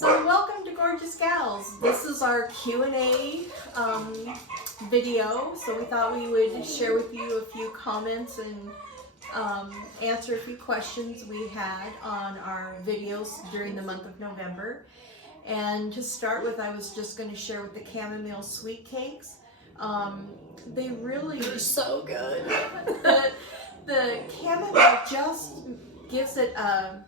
So welcome to Gorgeous Gals. This is our Q&A video. So we thought we would share with you a few comments and answer a few questions we had on our videos during the month of November. And to start with, I was just going to share with the chamomile sweet cakes. They're so good. the chamomile just gives it a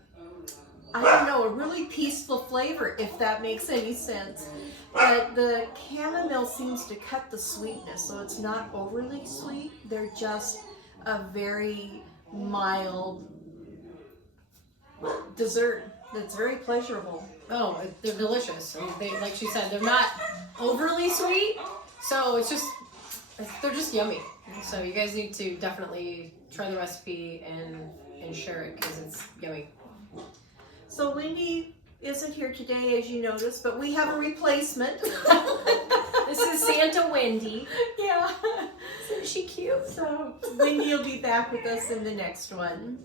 really peaceful flavor, if that makes any sense. But the chamomile seems to cut the sweetness, so it's not overly sweet. They're just a very mild dessert that's very pleasurable. Oh, they're delicious. They, like she said, they're not overly sweet, so they're just yummy. So you guys need to definitely try the recipe and share it because it's yummy. So Wendy isn't here today, as you noticed, but we have a replacement. This is Santa Wendy. Yeah. Isn't she cute? So Wendy will be back with us in the next one.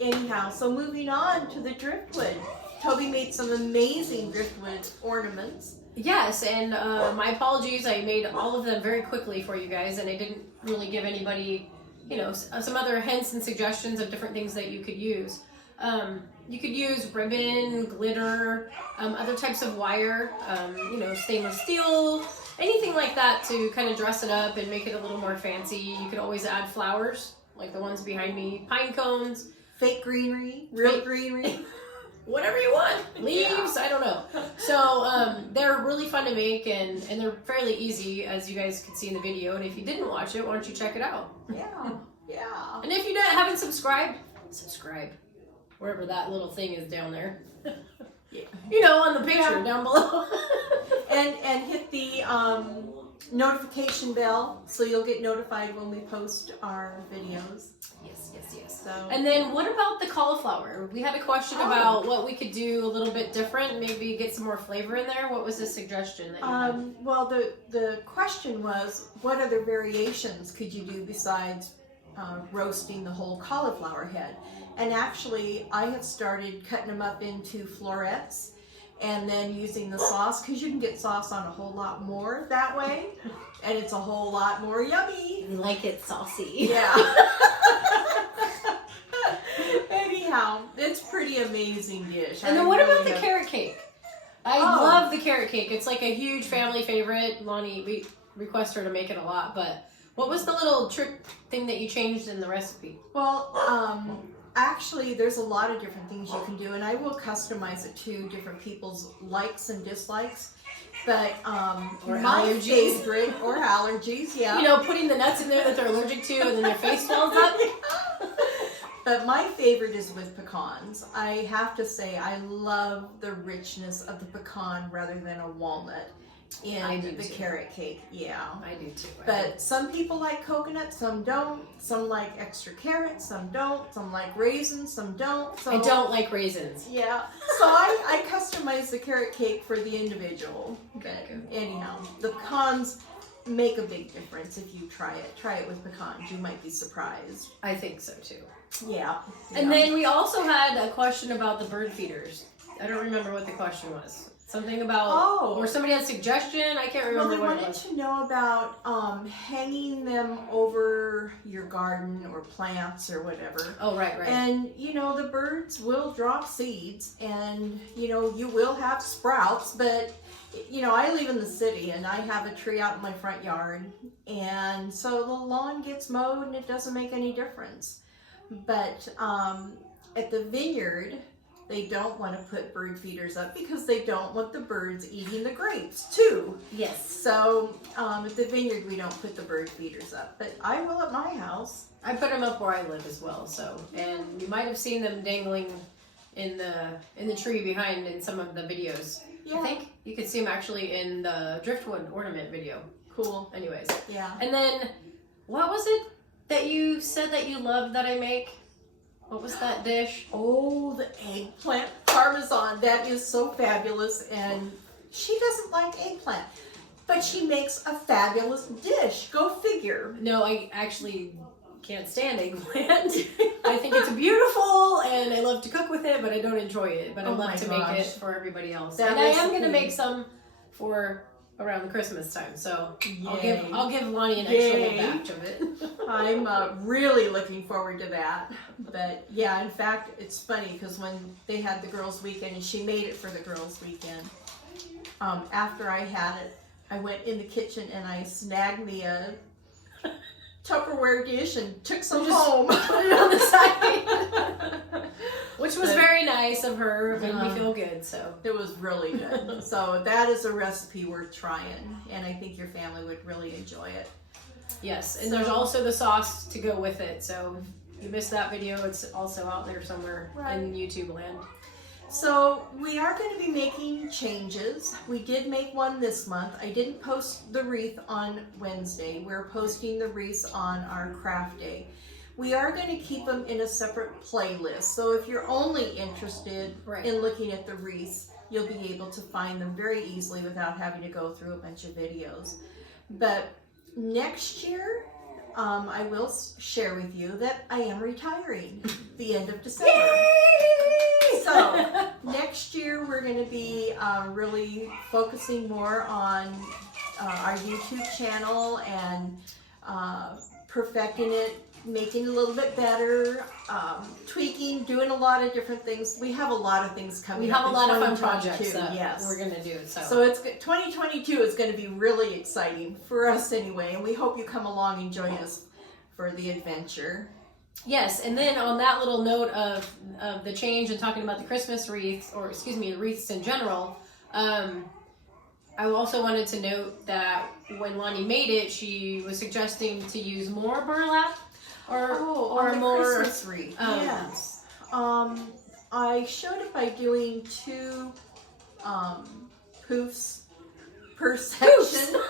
Anyhow, so moving on to the driftwood. Toby made some amazing driftwood ornaments. Yes, and my apologies. I made all of them very quickly for you guys, and I didn't really give anybody, some other hints and suggestions of different things that you could use. You could use ribbon, glitter, other types of wire, stainless steel, anything like that to kind of dress it up and make it a little more fancy. You could always add flowers, like the ones behind me, pine cones. Fake greenery, real greenery. Whatever you want. Leaves, yeah. I don't know. So they're really fun to make and they're fairly easy, as you guys can see in the video. And if you didn't watch it, why don't you check it out? Yeah. And if you haven't subscribed, subscribe. Wherever that little thing is down there. Yeah. On the picture down below. and hit the notification bell so you'll get notified when we post our videos. Yes. So. And then what about the cauliflower? We had a question about what we could do a little bit different, maybe get some more flavor in there. What was the suggestion that you had? Well, the question was, what other variations could you do besides roasting the whole cauliflower head? And actually, I have started cutting them up into florets and then using the sauce, because you can get sauce on a whole lot more that way, and it's a whole lot more yummy. We like it saucy. Yeah. Anyhow, it's pretty amazing dish. And then what about the carrot cake? I love the carrot cake. It's like a huge family favorite. Lonnie, we request her to make it a lot, but what was the little trick thing that you changed in the recipe? Well, actually, there's a lot of different things you can do, and I will customize it to different people's likes and dislikes. But or my allergies. favorite, or allergies, yeah. Putting the nuts in there that they're allergic to, and then their face swells up. But my favorite is with pecans. I have to say, I love the richness of the pecan rather than a walnut in the carrot cake. Yeah, I do too. But some people like coconut, some don't. Some like extra carrots, some don't. Some like raisins, some don't. So, I don't like raisins. Yeah, so I customize the carrot cake for the individual. But anyhow, the pecans make a big difference if you try it. Try it with pecans. You might be surprised. I think so too. Yeah. And then we also had a question about the bird feeders. I don't remember what the question was. Something about, or somebody had a suggestion. I can't remember what it was. They wanted to know about hanging them over your garden or plants or whatever. Oh, right. And, the birds will drop seeds and, you will have sprouts, but, I live in the city and I have a tree out in my front yard. And so the lawn gets mowed and it doesn't make any difference. But at the vineyard, they don't want to put bird feeders up because they don't want the birds eating the grapes too. Yes. So at the vineyard, we don't put the bird feeders up, but I will at my house. I put them up where I live as well. So, and you might have seen them dangling in the tree behind in some of the videos. Yeah. I think you could see them actually in the Driftwood Ornament video. Cool. Anyways. Yeah. And then, what was it that you said that you loved that I make? What was that dish? Oh, the eggplant parmesan. That is so fabulous. And she doesn't like eggplant, but she makes a fabulous dish. Go figure. No, I actually can't stand eggplant. I think it's beautiful and I love to cook with it, but I don't enjoy it. But I love to make it for everybody else. And I am going to make some for around the Christmas time. So I'll give Lonnie an extra little batch of it. I'm really looking forward to that. But yeah, in fact, it's funny because when they had the girls' weekend and she made it for the girls' weekend, after I had it, I went in the kitchen and I snagged me a Tupperware dish and took some home. Put it on the side. Which was very nice of her. It made me feel good. So it was really good. So that is a recipe worth trying, and I think your family would really enjoy it. Yes, and there's also the sauce to go with it. So if you missed that video, it's also out there somewhere in YouTube land. So we are going to be making changes. We did make one this month. I didn't post the wreath on Wednesday. We're posting the wreaths on our craft day. We are going to keep them in a separate playlist. So if you're only interested in looking at the wreaths, you'll be able to find them very easily without having to go through a bunch of videos. But next year, I will share with you that I am retiring the end of December. Yay! So next year we're going to be really focusing more on our YouTube channel and perfecting it, making it a little bit better, tweaking, doing a lot of different things. We have a lot of things coming up. We have a lot of fun projects that we're going to do. So it's 2022 is going to be really exciting for us anyway, and we hope you come along and join us for the adventure. Yes, and then on that little note of the change and talking about the Christmas wreaths, or excuse me, the wreaths in general, I also wanted to note that when Lonnie made it, she was suggesting to use more burlap or more Christmas wreath. Yes. I showed it by doing 2 poofs per section.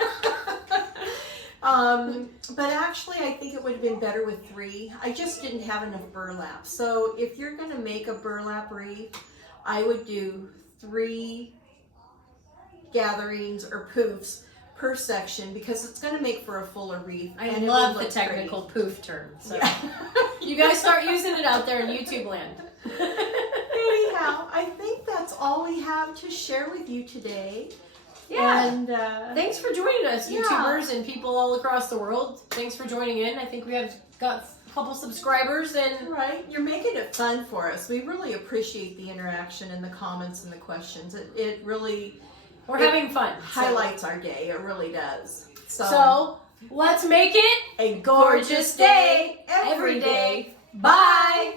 But actually I think it would have been better with 3. I just didn't have enough burlap. So if you're going to make a burlap wreath, I would do 3 gatherings or poofs per section because it's going to make for a fuller wreath. I love the technical poof term. So you guys start using it out there in YouTube land. Anyhow, I think that's all we have to share with you today. Yeah. And thanks for joining us, YouTubers and people all across the world. Thanks for joining in. I think we have got a couple subscribers and you're making it fun for us. We really appreciate the interaction and the comments and the questions. It really having fun. Highlights our day. It really does. So let's make it a gorgeous day every day. Bye.